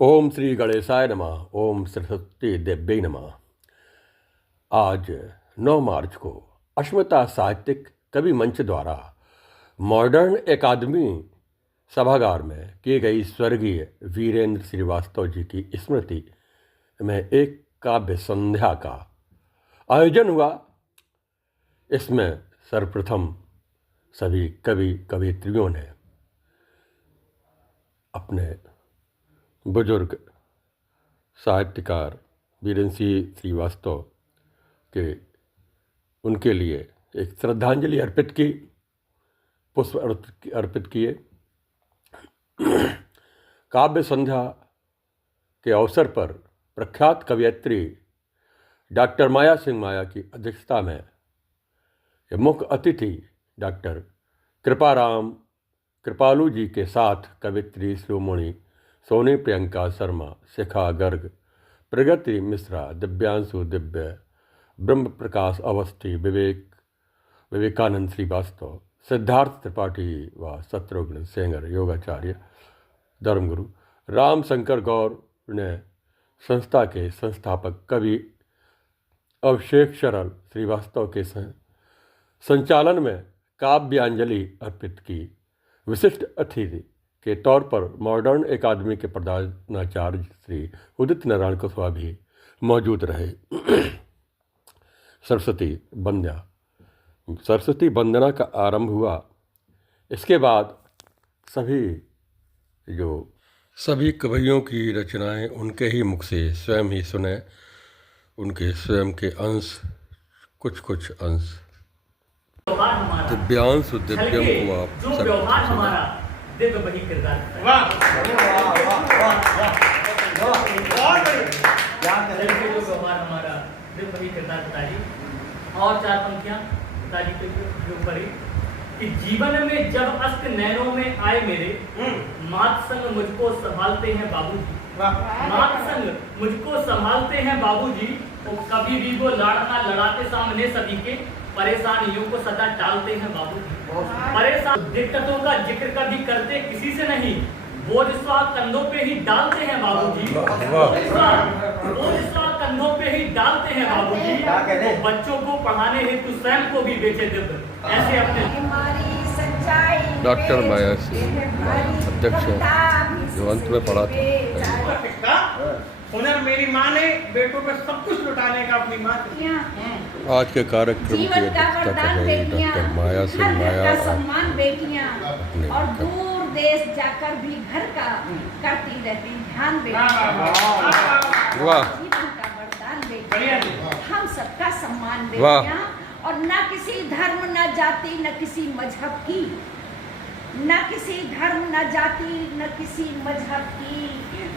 ओम श्री गणेशाय नमः। ओम सरस्वती देव्यै नमः। आज 9 मार्च को अश्वत्था साहित्यिक कवि मंच द्वारा मॉडर्न अकादमी सभागार में की गई स्वर्गीय वीरेंद्र श्रीवास्तव जी की स्मृति में एक काव्य संध्या का आयोजन हुआ। इसमें सर्वप्रथम सभी कवि कवियत्रियों ने अपने बुजुर्ग साहित्यकार वीरेंद्र सिंह श्रीवास्तव के उनके लिए एक श्रद्धांजलि अर्पित की, पुष्प अर्पित किए। काव्य संध्या के अवसर पर प्रख्यात कवयित्री डॉक्टर माया सिंह माया की अध्यक्षता में मुख्य अतिथि डॉक्टर कृपालू जी के साथ कवित्री शिरोमणि सोनी प्रियंका शर्मा, शिखा गर्ग, प्रगति मिश्रा, दिव्यांशु दिव्य, ब्रह्म प्रकाश अवस्थी, विवेकानंद श्रीवास्तव, सिद्धार्थ त्रिपाठी व शत्रुघ्न सेंगर योगाचार्य, धर्मगुरु राम शंकर गौर ने संस्था के संस्थापक कवि अभिषेक शरण श्रीवास्तव के संचालन में काव्यांजलि अर्पित की। विशिष्ट अतिथि के तौर पर मॉडर्न अकादमी के प्रधानाचार्य श्री उदित नारायण कुशवाहा भी मौजूद रहे। सरस्वती वंदना का आरंभ हुआ। इसके बाद सभी कवियों की रचनाएं उनके ही मुख से स्वयं ही सुने, उनके स्वयं के अंश, कुछ अंश। दिव्यांशु दिव्यम को आप सब दिव्य वही किरदार जो व्यवहार हमारा दिव्य वही किरदार पिताजी। और 4 पंक्तियां पिताजी के ऊपर ही कि जीवन में जब अस्त नैनों में आए मेरे, मात संग मुझको संभालते हैं बाबूजी। मात संग मुझको संभालते हैं बाबूजी। तो कभी भी वो लड़ना लड़ाते सामने सभी के, परेशानियों को सदा टालते हैं बाबूजी। परेशान दिक्कतों का जिक्र कभी करते किसी से नहीं, बोझ स्वाद कंधों पे ही डालते हैं बाबूजी। बोझ स्वाद कंधों पे ही डालते हैं बाबूजी। तो बच्चों को पढ़ाने हेतु स्वयं को भी बेचे दिव्य। ऐसे अपने डॉक्टर माया सिंह अध्यक्ष जो अंत में पढ़ा था। हुनर मेरी माँ ने बेटों पे सब कुछ लुटाने का अपनी माँ। आज के कार्यक्रम की अध्यक्षता कर रही डॉक्टर माया सिंह माया सम्मान बेटियां और दूर देश जाकर भी घर का करती रहती ध्यान बेटियां। वाह, जीवन का वरदान बेटियां, हम सबका सम्मान बेटियां। और न किसी धर्म न जाति न किसी मजहब की, न किसी धर्म न जाति न किसी मजहब की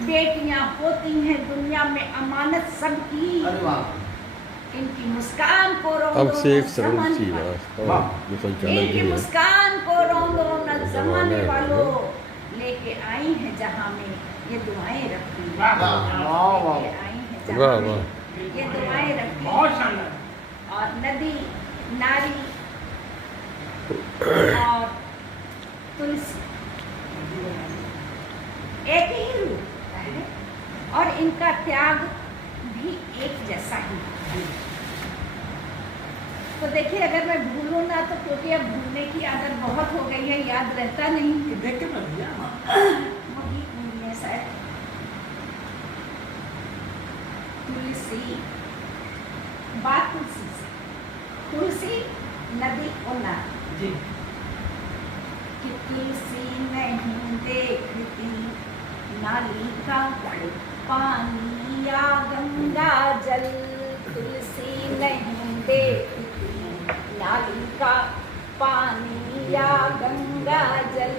बेटियां होती हैं दुनिया में अमानत सबकी। इनकी मुस्कान को रोंदो इनकी मुस्कान को रोंदो न जमाने वालों, लेके आई है जहां में ये दुआएं रखती हैं। लेके आई है जहां में ये दुआएं रखती हैं। और नदी नारी और तुलसी एक ही रूप है और इनका त्याग भी एक जैसा ही है। तो देखिए, अगर मैं भूलूं ना तो, क्योंकि अब भूलने की आदत बहुत हो गई है, याद रहता नहीं। देख के वही शायद तुलसी, बात तुलसी से, तुलसी नदी और नारी जी। कि तुलसी नहीं देखती नाली का पानी या गंगा जल। तुलसी नहीं देखती नाली का पानी या गंगा जल।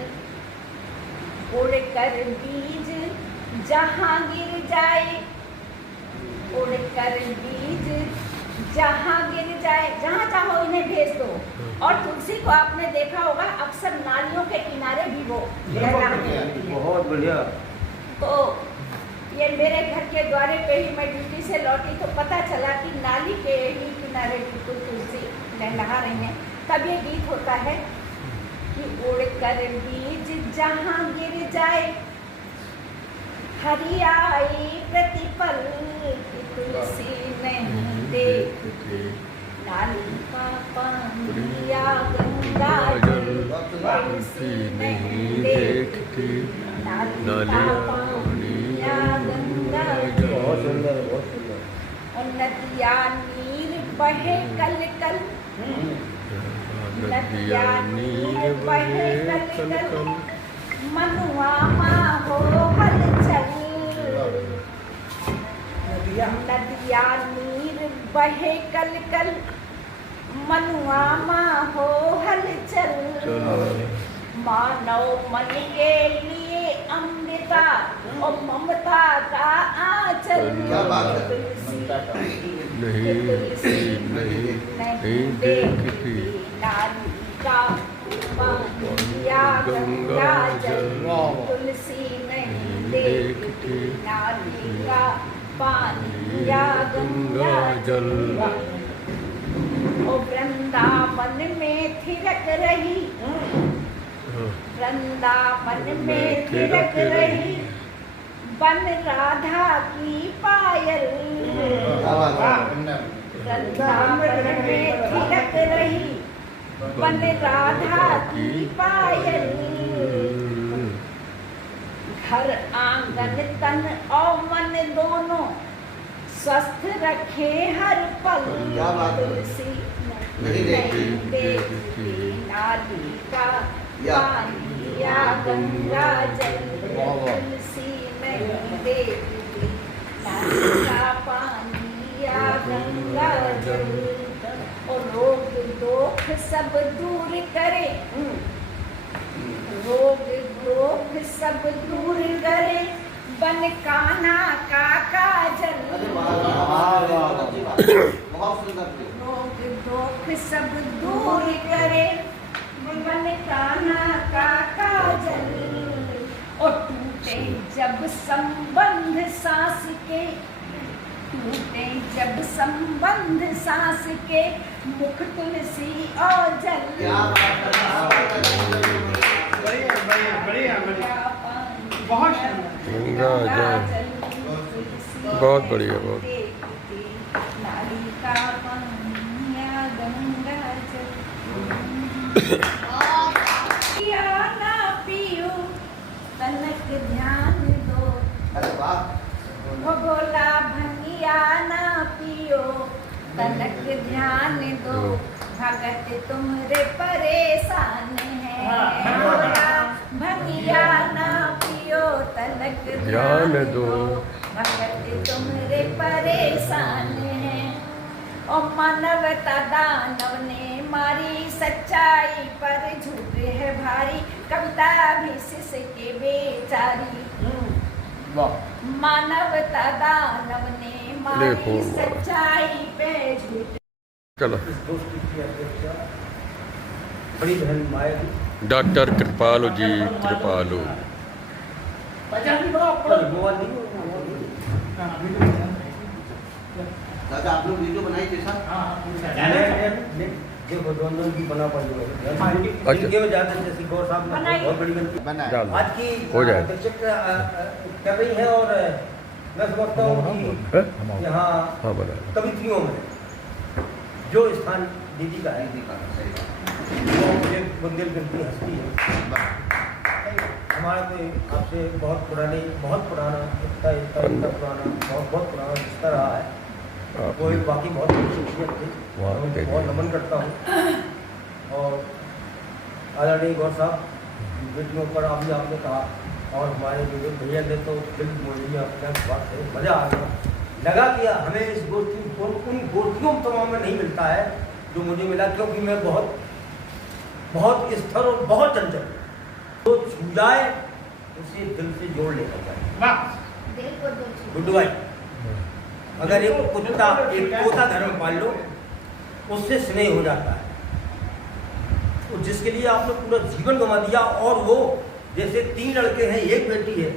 उड़कर बीज जहाँ गिर जाए, उड़कर बीज जहाँ गिर जाए, जहाँ चाहो इन्हें भेज दो। और तुलसी को आपने देखा होगा अक्सर नालियों के किनारे भी वो बहुत बढ़िया। तो ये मेरे घर के द्वारे पे ही मैं ड्यूटी से लौटी तो पता चला कि नाली के ही किनारे बिल्कुल तुलसी लहलहा रही हैं। तब ये गीत होता है कि उड़कर बीज जहाँ गिर जाए, हरियाई प्रतिपल की तुलसी नहीं देखती, नाली का पानी या गंगा जल तुलसी नहीं देखती, नाली का पानी या गंगा जल। नदिया नीर बहे कल कल, नदिया नीर बहे कल कल, मनुआ माँ हो हलचल। नदिया नीर बहे कल कल, मनुआ माँ हो हलचल। मानव मन के लिए अमृता और ममता का आंचल। नहीं देखती, नाली का पानी या गंगा जल तुलसी नहीं देखती, नाली का पानी या गंगा जल। ओ वृंदावन में थिरक रही, वृंदावन में थिरक रही, बन राधा की पायल। वृंदावन में थिरक रही, बन राधा की पायल। घर आंगन तन और मन दोनों स्वस्थ रखे हर पल। तुलसी नहीं देखती, नाली का पानी या गंगा जल तुलसी नहीं देखती, नाली का पानी या गंगा जल। और रोग दोख सब दूर करे, रोग दोख सब दूर करे, बन कान्हा का काजल। रोग दोख सब दूर करे, बन कान्हा का काजल। और टूटे जब संबंध सांस के, टूटे जब संबंध सांस के, मुख तुलसी और जल। बहुत गंगा जल, बहुत बढ़िया, बहुत। नाली का पानी या गंगा जल। पिया ना पियो तनक ध्यान दो, वो बोला भंगिया ना पियो तनक ध्यान दो, भगत तुमरे परेशान है। बोला भंगिया ना पियो तनक ध्यान दो, भगत तुमरे परेशान है। और मानवता दानव ने मारी, सच्चाई पर झूठ है भारी, कविता भी शिष्य के बेचारी। मानवता दानव ने मारी, सच्चाई पे झूठ। चलो बड़ी बहन माया डॉक्टर कृपालु जी, कृपालु। दादा आप लोग वीडियो बनाई थे सर? देखो दोनों की बना पड़ी अच्छा। जैसे गौर साहब ने बहुत बड़ी गलती बनाया। आज की हो जाए। कर रही है। और मैं समझता हूँ कि यहाँ हाँ बना कवित्रियों में जो स्थान दीदी का है, वो मुझे बुंदेलखंड हस्ती है। हमारा तो आपसे बहुत पुराना इतना पुराना बहुत पुराना रिश्ता रहा है। कोई बाकी बहुत बड़ी शख्सियत थी, बहुत नमन करता हूँ। और आदरणीय गौर साहब, बेटियों पर आपने कहा, और हमारे जो भैया ने तो दिल बोली अपना बात है, मज़ा आ गया। लगा कि हमें इस गोष्ठी उन गोष्ठियों तमाम में नहीं मिलता है जो मुझे मिला, क्योंकि मैं बहुत स्थिर और बहुत चंचल, तो छू जाए उसे दिल से जोड़ लेना चाहिए। गुड्डू भाई, अगर एक कुत्ता एक तोता घर में पाल लो, उससे स्नेह हो जाता है। तो जिसके लिए आपने पूरा जीवन गंवा दिया, और वो जैसे 3 लड़के हैं, एक बेटी है,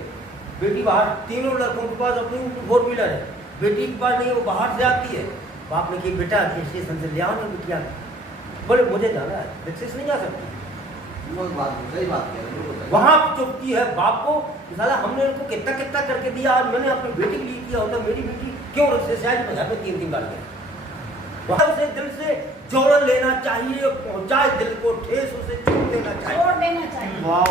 बेटी बाहर, तीनों लड़कों के पास अपनी 4 व्हीलर है, बेटी के पास नहीं, वो बाहर से आती है। बाप ने कहा बेटा स्टेशन से ले आओ ना बिटिया, बोले मुझे जाना है, रिक्शे से नहीं जा सकती। सही बात कह रहे हो। वहाँ चुपती है बाप को कि साला हमने इनको कितना कितना करके दिया, आज मैंने अपनी बेटी के लिए किया होता, मेरी बेटी क्यों एक्सरसाइज में घर में 3 दिन डाल गया। वहाँ उसे दिल से जोड़ लेना चाहिए, पहुँचाए दिल को ठेस, उसे छोड़ देना चाहिए, छोड़ देना चाहिए। वाह।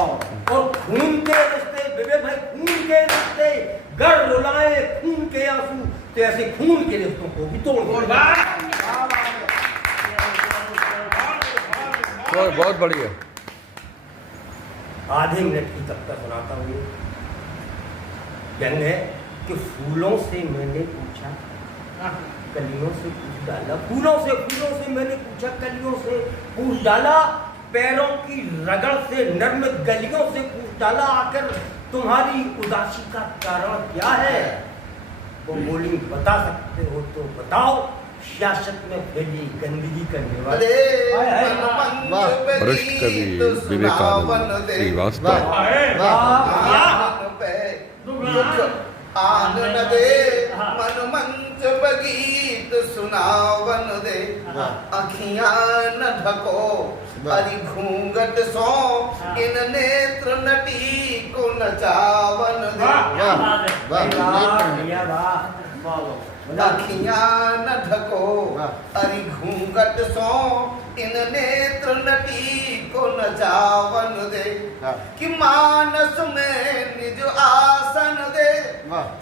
और खून के रिश्ते विवेक भाई, खून के रिश्ते गढ़ रुलाए खून के आंसू, तो ऐसे खून के रिश्तों को भी तोड़ दो। बहुत बढ़िया। आधे मिनट की कविता सुनाता हूँ। व्यंग है कि फूलों से मैंने पूछा, कलियों से पूछ डाला, फूलों से मैंने पूछा, कलियों से पूछ डाला, पैरों की रगड़ से नर्म गलियों से पूछ डाला, आखिर तुम्हारी उदासी का कारण क्या है। वो बोली बता सकते हो तो बताओ, सियासत में फैली गंदगी करने वाले। वरिष्ठ कवि विवेकानंद श्रीवास्तव। आनन दे मन मंच बगीत सुनावन दे, अखियां न ढको हरि घूंघट सो, इन नेत्र नटी को नचावन दे। अखियां न ढको हरि घूंघट सो, इन नेत्र नटी को नचावन दे, कि मानस में निज आसन दे,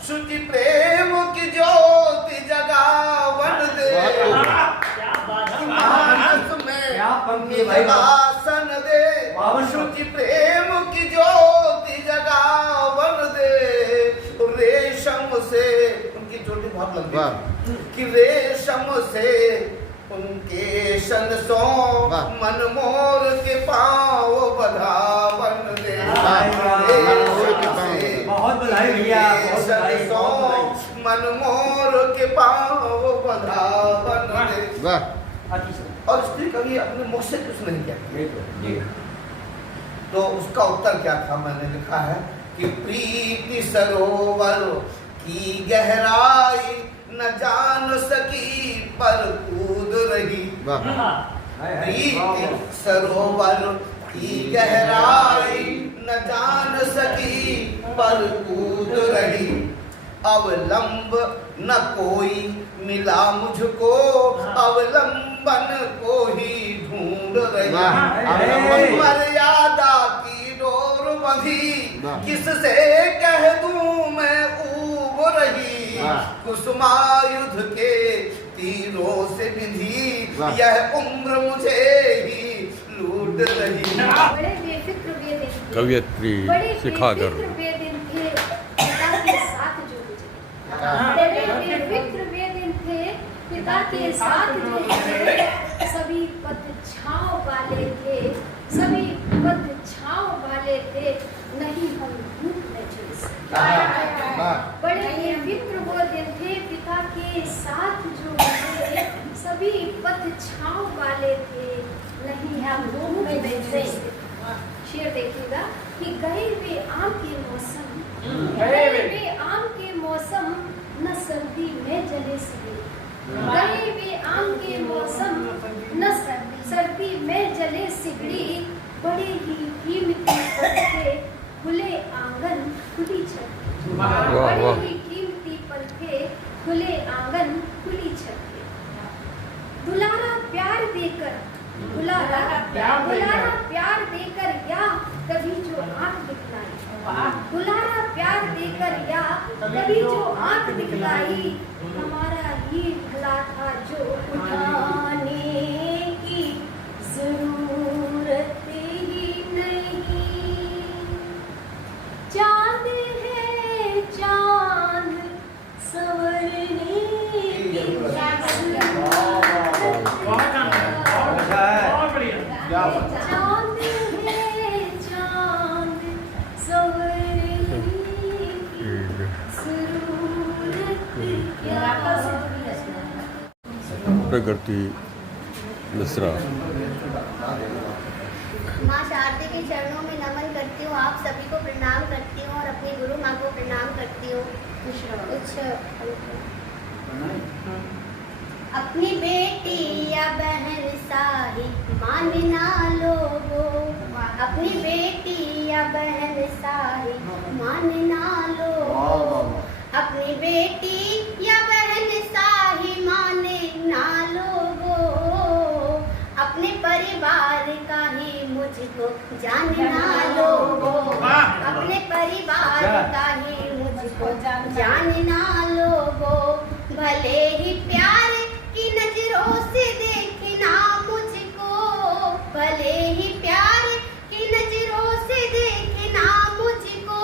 शुचि प्रेम की ज्योति जगावन दे। मानस में निज आसन दे, शुचि प्रेम की ज्योति जगावन दे। रेशम से उनकी चोटी बहुत लंबी, कि रेशम से उनके शन सो, मन मोर के पाँव बधावन दे। बहुत बधाई भैया, बहुत बधाई। मन मोर के पाँव बधावन दे। और स्त्री कभी अपने मुख से कुछ नहीं कहती, तो उसका उत्तर क्या था, मैंने लिखा है कि प्रीति सरोवर की गहराई न जान सकी पर कूद रही। प्रीति सरोवर की गहराई न जान सकी पर कूद रही। अवलंब न कोई मिला मुझको, अवलंबन को ही ढूंढ रही। मर्यादा की डोर बंधी, किससे कह दूं मैं ऊब रही। कुसुमायुध के तीरों से बिंधी, यह उम्र मुझे ही लूट रही। बड़े बेफिक्र वे दिन थे, कवियत्री शिखा गर्ग। बड़े बेफिक्र वे दिन थे पिता के साथ जो गुजरे। बड़े बेफिक्र वे दिन थे पिता के साथ जो गुजरे। सभी पद छाँव वाले थे, सभी पद छाँव वाले थे, नहीं हम धूप में झुलसे। बड़े बेफिक्र वो दिन थे पिता के साथ जो गुजरे। सभी पद छाँव वाले थे, नहीं हम धूप में झुलसे। शेर देखिएगा कि गए वे आम के मौसम, गए वे आम के मौसम, न सर्दी में जले सिगड़ी। गए वे आम के मौसम, न सर्दी में जले सिगड़ी। बड़े ही कीमती पत्ते, खुले आंगन खुली छत। बड़े ही कीमती पत्ते, खुले आंगन खुली छत। दुलारा प्यार देकर, दुलारा प्यार देकर या कभी जो आंख दिखलाई। दुलारा प्यार देकर या कभी जो आंख दिखलाई। हमारा ही भला था जो उठाने की जरूरत ही नहीं। चांद है चांद संवरने की चांद है चांद संवरने की जरूरत क्या। प्रगति मिश्रा। माँ शारदे के चरणों में नमन करती हूँ, आप सभी को प्रणाम करती हूँ और अपनी गुरु माँ को प्रणाम करती हूँ। कुछ अपनी बेटी या बहन साही मानना लोगों, अपनी बेटी या बहन साही मानना लोगों, अपनी बेटी या बहन साही मानना लोगों, अपने परिवार का ही मुझको जानना लोगों, अपने परिवार का ही मुझको जानना लोगों, भले ही प्यार की नजरों से देखना मुझको, भले ही प्यार की नजरों से देखना मुझको,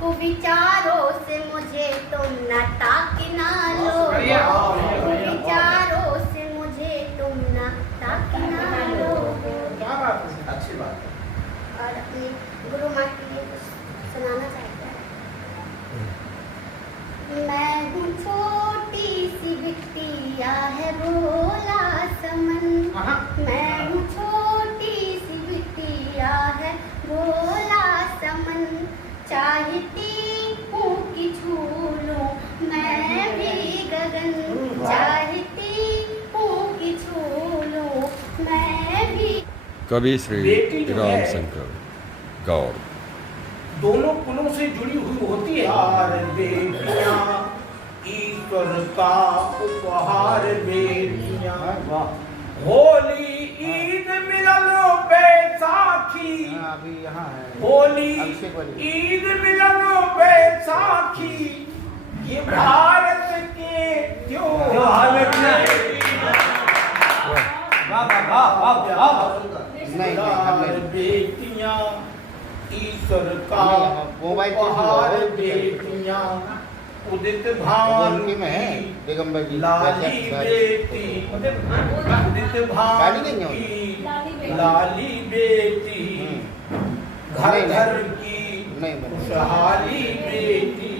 कुविचारों से मुझे तुम न ताकना लोगो, कुविचारों से मुझे तुम न ताकना लोगो। अच्छी बात है। और अपनी गुरु माँ के लिए कुछ सुनाना चाहता है। मैं हूँ छोटी सी बिटिया है भोला समन, मैं हूँ छोटी सी बिटिया है भोला समन, चाहती हूँ कि छू लूं मैं भी गगन, चाहती हूँ कि छू लूं मैं भी। कवि श्री बेटी जो है, रामशंकर गौर दोनों कुलों से जुड़ी हुई होती है। यार बेटियां ईश्वर का उपहार बेटियां, होली ईद मिलन बैसाखी, होली ईद मिलन बैसाखी, ये भारत के त्योहार बेटियां ईश्वर का उपहार बेटियां, उदित भानु की लाली बेटी, उदित भानु की लाली बेटी, घर घर की खुशहाली बेटी,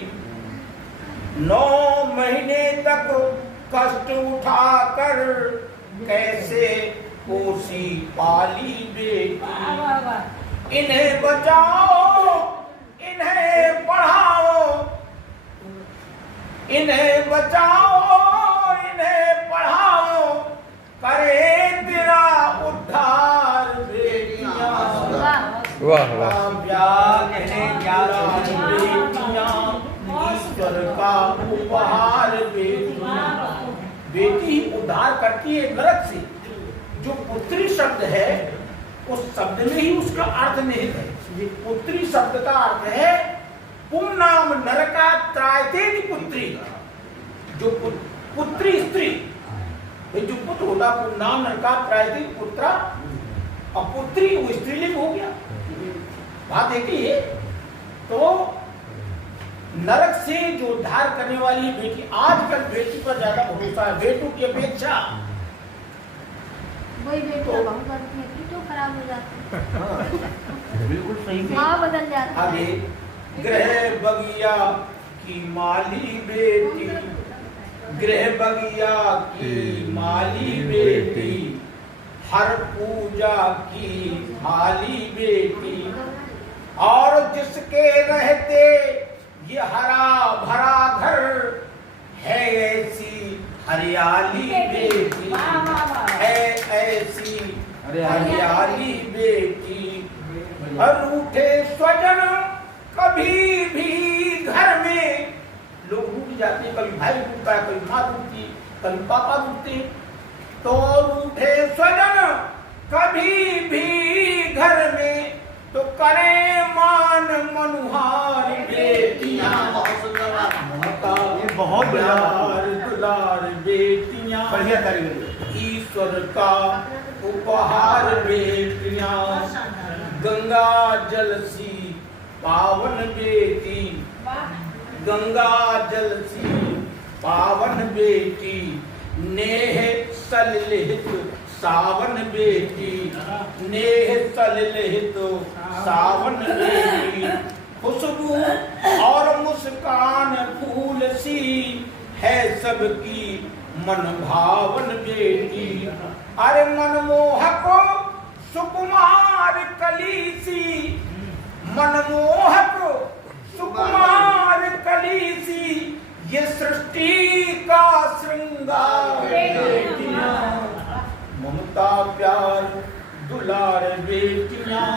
9 महीने तक कष्ट उठाकर कैसे पोसी पाली बेटी, इन्हें बचाओ इन्हें पढ़ाओ, इन्हें बचाओ इन्हें पढ़ाओ, करे तेरा उद्धार बेटियां। वाह वाह बेटियां ईश्वर का उपहार बेटियां, बेटी ही उद्धार करती है नरक से। जो पुत्री शब्द है उस शब्द में ही उसका अर्थ निहित है। पुत्री शब्द का अर्थ है पुंनाम नरका त्रायतेति पुत्री, जो पुत्री स्त्री, जो पुत्र होता पुंनाम नरका त्रायतेति पुत्रा, और पुत्री वो स्त्रीलिंग हो गया। बात देखिए, तो नरक से जो उद्धार करने वाली बेटी, आजकल बेटी पर ज्यादा भरोसा है बेटों की अपेक्षा। वही बेटियां बहुत करती है, क्यों खराब हो जाती है, बिल्कुल सही। माँ बदल जाती है। आगे गृह बगिया की माली बेटी, गृह बगिया की माली बेटी, हर पूजा की थाली बेटी, और जिसके रहते ये हरा भरा घर है, ऐसी हरियाली बेटी है, ऐसी हरियाली बेटी। रूठे स्वजन कभी भी घर में, लोग रूठ जाते हैं, कभी भाई रूठता है, कभी माँ रूठती, कभी पापा रूठते, तो रूठे स्वजन कभी भी घर में, तो करे मान मनुहार बेटियां, बहुत प्यार दुलार बेटियां, ईश्वर का उपहार बेटियां, गंगा जल सी पावन बेटी, गंगा जल सी पावन बेटी, नेह सलिलित सावन बेटी, नेह सलिलित सावन बेटी, खुशबू और मुस्कान फूल सी है सबकी मन भावन बेटी। अरे मनमोहक सुकुमार कली सी, मनमोहक सुकुमार कली सी, ये सृष्टि का श्रृंगार ममता प्यार दुलार बेटियां,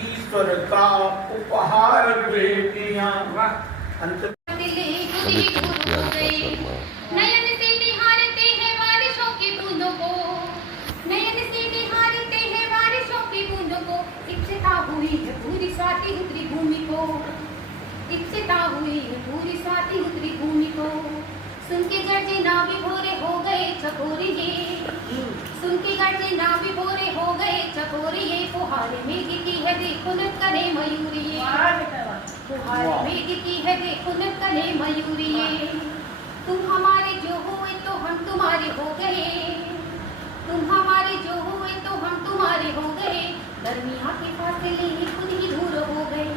ईश्वर का उपहार बेटियां। अंत नयन से निहारते हैं बारिशों की बूंदों को, नयन से निहारते हैं बारिशों की बूंदों को। इप्सिता हुई है पूरी स्वाति उतरी भूमि को, इप्सिता हुई है पूरी स्वाति उतरी भूमि को। सुन के गर्जे नावी भोरे हो गए चकोरे ये, सुन के गर्जे नावी भोरे हो गए चकोरे ये। फुहारे में गिरती है देखो न करे मयूरी ये, फुहारे में गिरती है देखो न करे मयूरी ये। तुम हमारे जो हुए तो हम तुम्हारे हो गए, तुम हमारे जो हुए तो हम तुम्हारे हो गए। दरमिया के फासले खुद ही दूर हो गए।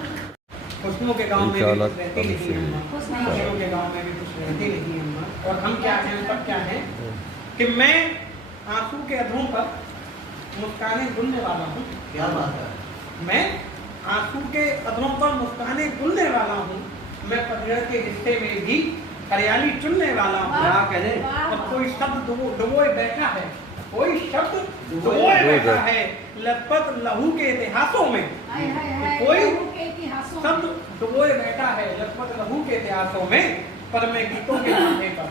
खुशबू के गांव में भी कुछ रहती नहीं है अम्मा, खुशबू के गांव में भी कुछ रहती नहीं है अम्मा। और हम क्या हैं, उस पर क्या है कि मैं आंसू के अधरों पर मुस्काने बुनने वाला हूँ। क्या बात है? मैं आंसू के अधरों पर मुस्काने बुनने वाला हूँ। मैं पतझड़ के हिस्से में भी हरियाली चुनने वाला हूँ। क्या कहे? अब कोई शब्द डुबोए बैठा है, कोई शब्द डुबोए बैठा है लथपथ लहू के इतिहासों में। कोई शब्द डुबोए बैठा है लथपथ लहू के इतिहासों में। पर मैं गीतों के माथे पर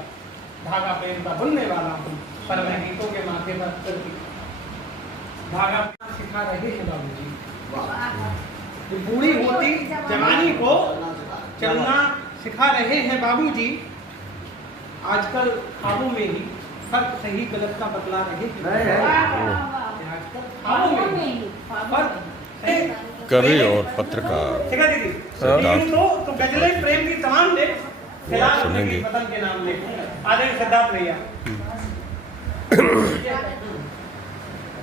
धागा प्रेम का बुनने वाला हूँ। पर मैं गीतों के माथे पर धागा सिखा रहे हैं बाबूजी। ये बूढ़ी होती जवानी को चलना सिखा रहे हैं बाबूजी। आजकल ख्वाबों में ही फर्क सही गलत का बतला रहे हैं। आजकल ख्वाबों में ही फर्क सही। कवि और पत्रकार ठीक है दीदी, तो गजलें प्रेम की तमाम ले फिलहाल सुनेंगे। वतन के नाम ले आदरणीय सिद्धार्थ भैया।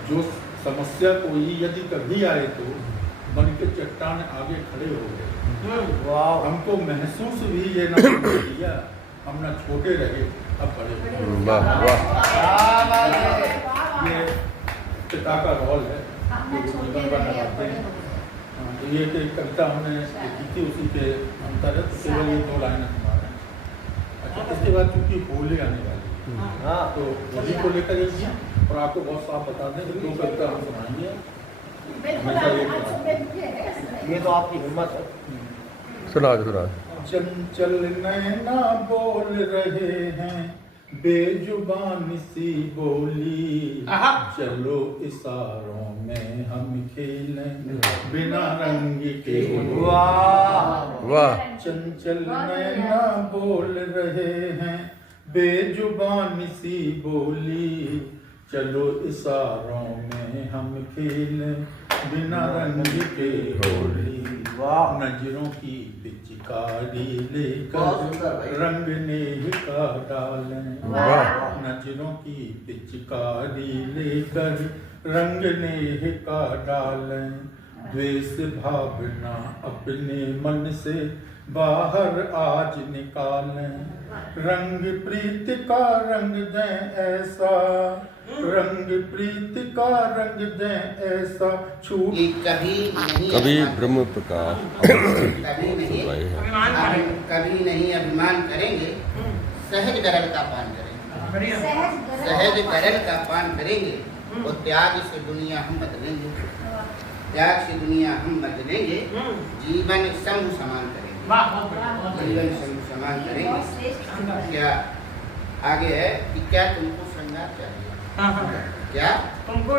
जो समस्या कोई यदि कभी आए तो मन के चट्टान आगे खड़े हो गए। हमको महसूस भी ये ना किया, हम ना छोटे रहे अब बड़े हो गए। वाह वाह। ये पिता का रोल है जो जीवन भर निभाते हैं। तो ये एक कविता हमने लिखी थी, उसी के अंतर्गत केवल ये 2 लाइन हमारे। अच्छा, इसके बाद चूंकि होली आने वाली है तो होली को लेकर एक गीत और आपको बहुत साफ बता दें कि 2 कविता हम सुनाएंगे। ये तो आपकी हिम्मत है। सुना। चंचल नैना बोल रहे हैं बेजुबान सी बोली, चलो इशारों में हम खेलें बिना रंग के। वाह। चंचल नैना बोल रहे हैं बेजुबान सी बोली, चलो इशारों में हम खेलें बिना रंग के होली। नजरों की पिचकारी लेकर रंग नेह का डालें, नजरों की पिचकारी लेकर रंग नेह का डालें। द्वेष भावना अपने मन से बाहर आज निकालें, रंग प्रीत का रंग दें ऐसा, रंग प्रीत का रंग दें ऐसा छूट। कवि ब्रह्म प्रकाश कभी नहीं अभिमान करेंगे, सहज गरल का पान करेंगे, सहज गरल का पान करेंगे। और त्याग से दुनिया हम बदलेंगे, त्याग से दुनिया हम बदलेंगे। जीवन संग समान करेंगे, जीवन संग समान करेंगे। क्या आगे है कि क्या तुमको श्रृंगार चाहिए, क्या तुमको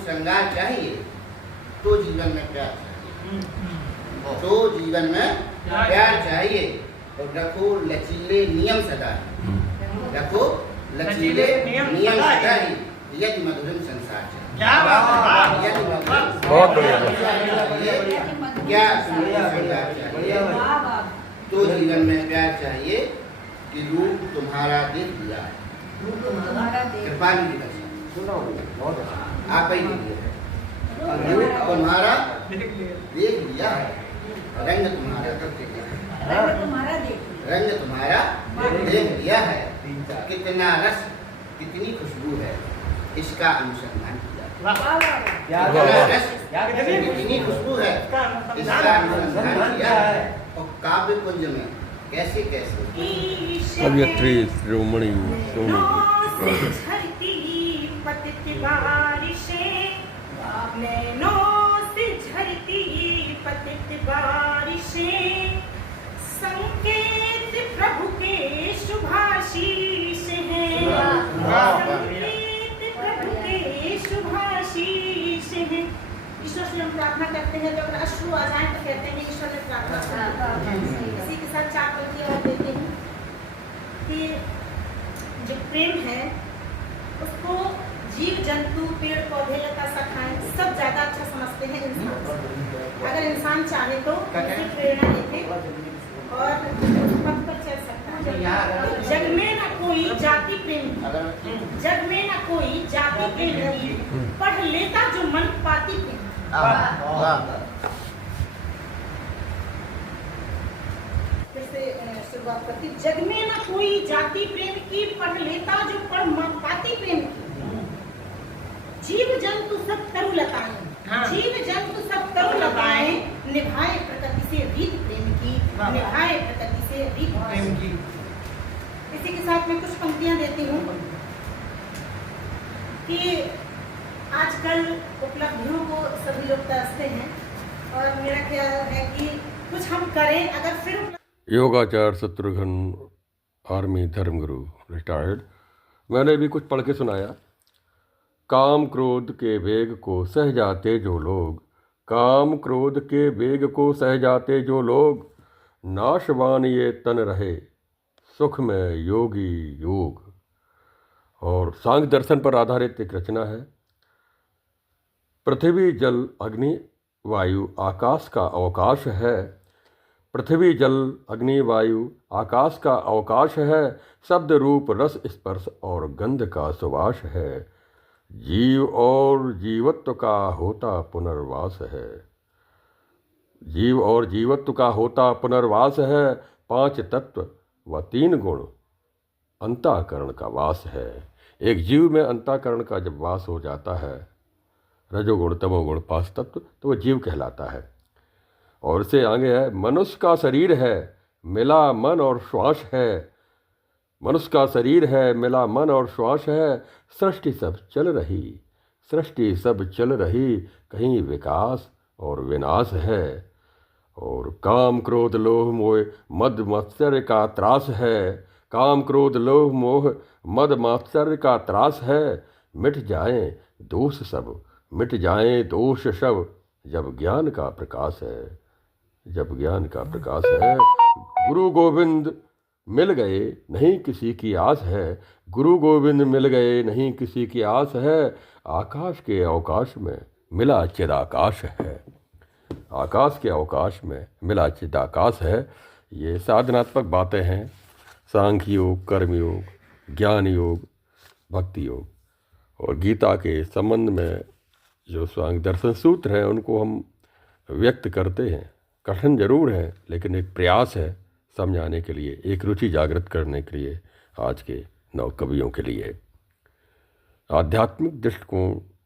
श्रृंगार चाहिए तो जीवन में प्यार चाहिए, तो जीवन में प्यार चाहिए। और रखो लचीले नियम सदा, रखो लचीले नियम सदा ही, यदि मधुरम संसार चाहिए। यदि बहुत बढ़िया। क्या श्रृंगार चाहिए तो जीवन में प्यार चाहिए कि रूप तुम्हारा देख लिया है, कृपाली आप ही रूप तुम्हारा देख लिया है, रंग तुम्हारा रंग तुम्हारा देख लिया है। कितना रस कितनी खुशबू है इसका अनुसंधान किया, कितनी खुशबू है इसका अनुसंधान किया है। और काव्य कुंज में कैसे कैसे कवियत्री शिरोमणि सोनी। बारिशें, नैनों से झरती पतित बारिशें, संकेत प्रभु के शुभाशीष हैं। संकेत प्रभु के शुभाशीष हैं। ईश्वर से हम प्रार्थना करते हैं, तो अगर अश्रु आ जाए तो कहते हैं ईश्वर ने प्रार्थना की। इसी के साथ 4 पंक्तियां और देती हूँ कि जो प्रेम है उसको जीव जंतु पेड़ पौधे लता शाखाएं सब ज्यादा अच्छा समझते हैं इंसान से। अगर इंसान चाहे तो उससे प्रेरणा लेके और पथ पर चल सकता है। जग में ना कोई जाति प्रेम की, जग में ना कोई जाति प्रेम की, पढ़ लेता जो मन पाती प्रेम। फिर से शुरुआत करती। जग में ना कोई जाति प्रेम की, पढ़ लेता जो पढ़ मन पाती प्रेम की। जीव जंतु सब तरु लताएं, जीव जंतु सब तरु लताएं, निभाए प्रकृति से रीत प्रेम की, निभाए प्रकृति से रीत प्रेम की। इसी के साथ मैं कुछ पंक्तियां देती हूँ कि आजकल उपलब्धियों को सभी लोग तरसते हैं और मेरा ख्याल है कि कुछ हम करें अगर फिर। योगाचार्य शत्रुघ्न आर्मी धर्मगुरु रिटायर्ड। मैंने भी कुछ पढ़ के सुनाया। काम क्रोध के वेग को सह जाते जो लोग, काम क्रोध के वेग को सह जाते जो लोग, नाशवान ये तन रहे सुख में योगी योग। और सांख्य दर्शन पर आधारित एक रचना है। पृथ्वी जल अग्नि वायु आकाश का अवकाश है, पृथ्वी जल अग्नि वायु आकाश का अवकाश है, शब्द रूप रस स्पर्श और गंध का सुवास है, जीव और जीवत्व का होता पुनर्वास है, जीव और जीवत्व का होता पुनर्वास है, 5 तत्व व 3 गुण अंतःकरण का वास है। एक जीव में अंतःकरण का जब वास हो जाता है, रजोगुण तमोगुण 5 तत्व, तो वह जीव कहलाता है। और इससे आगे है, मनुष्य का शरीर है मिला मन और श्वास है, मनुष्य का शरीर है मिला मन और श्वास है, सृष्टि सब चल रही, सृष्टि सब चल रही, कहीं विकास और विनाश है। और काम क्रोध लोभ मोह मद मात्सर्य का त्रास है, काम क्रोध लोभ मोह मद मात्सर्य का त्रास है, मिट जाएं दोष सब, मिट जाएं दोष सब, जब ज्ञान का प्रकाश है, जब ज्ञान का प्रकाश है। गुरु गोविंद मिल गए नहीं किसी की आस है, गुरु गोविंद मिल गए नहीं किसी की आस है, आकाश के अवकाश में मिला चिदाकाश है, आकाश के अवकाश में मिला चिदाकाश है। ये साधनात्मक बातें हैं। सांख्य योग, कर्म योग, ज्ञान योग, भक्ति योग। और गीता के संबंध में जो सांख्य दर्शन सूत्र हैं उनको हम व्यक्त करते हैं। कठिन जरूर है लेकिन एक प्रयास है समझाने के लिए, एक रुचि जागृत करने के लिए, आज के नव कवियों के लिए। आध्यात्मिक दृष्टिकोण